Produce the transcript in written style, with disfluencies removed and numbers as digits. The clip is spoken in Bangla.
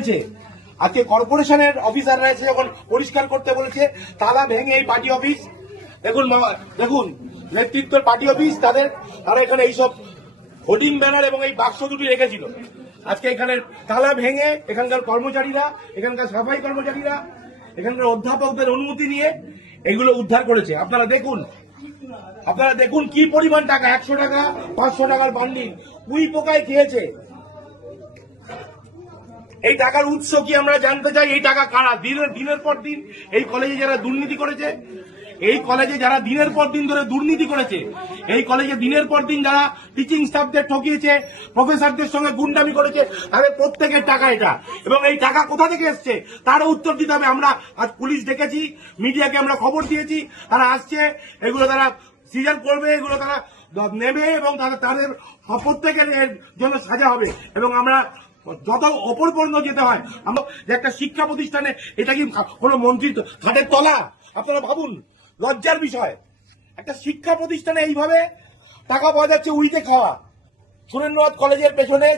দিয়েছে। আজকে কর্পোরেশনের অফিসাররা এসে যখন পরিষ্কার করতে বলেছে, তালা ভেঙে এই পার্টি অফিস, দেখুন দেখুন নেতৃত্বের পার্টি অফিস, তারা এখানে এইসব হোর্ডিং ব্যানার এবং এই বাক্স দুটি রেখেছিল। আজকে এখানে তালা ভেঙে এখানকার কর্মচারীরা, এখানকার সাফাই কর্মচারীরা, এখানকার অধ্যাপকদের অনুমতি নিয়ে এগুলো উদ্ধার করেছে। আপনারা দেখুন কি পরিমাণ টাকা, 100 টাকা 500 টাকার বান্ডিল উই পোকায় খেয়েছে। এই টাকার উৎস কি আমরা জানতে চাই। এই টাকা কারা? দিনের পর দিন এই কলেজে যারা দুর্নীতি করেছে, এই কলেজে যারা দিনের পর দিন ধরে দুর্নীতি করেছে, এই কলেজে দিনের পর দিন যারা টিচিং স্টাফদের ঠকিয়েছে, প্রফেসরদের সঙ্গে গুন্ডামি করেছে, তাদের প্রত্যেকের টাকা এটা। এবং এই টাকা কোথা থেকে এসছে তারও উত্তর দিতে হবে। আমরা আজ পুলিশ ডেকেছি, মিডিয়াকে আমরা খবর দিয়েছি, তারা আসছে, এগুলো তারা সিজন করবে, এগুলো তারা নেবে এবং তাদের প্রত্যেকের জন্য সাজা হবে। এবং আমরা যত অপর পর্যন্ত যেতে হয়, আমরা যে একটা শিক্ষা প্রতিষ্ঠানে, এটা কি কোনো মন্ত্রীর ঘাটের তলা? আপনারা ভাবুন, লজ্জার বিষয়। একটা শিক্ষা প্রতিষ্ঠানে এইভাবে টাকা পাওয়া যাচ্ছে উইতে খাওয়া। সুরেন্দ্রনাথ কলেজের পেছনে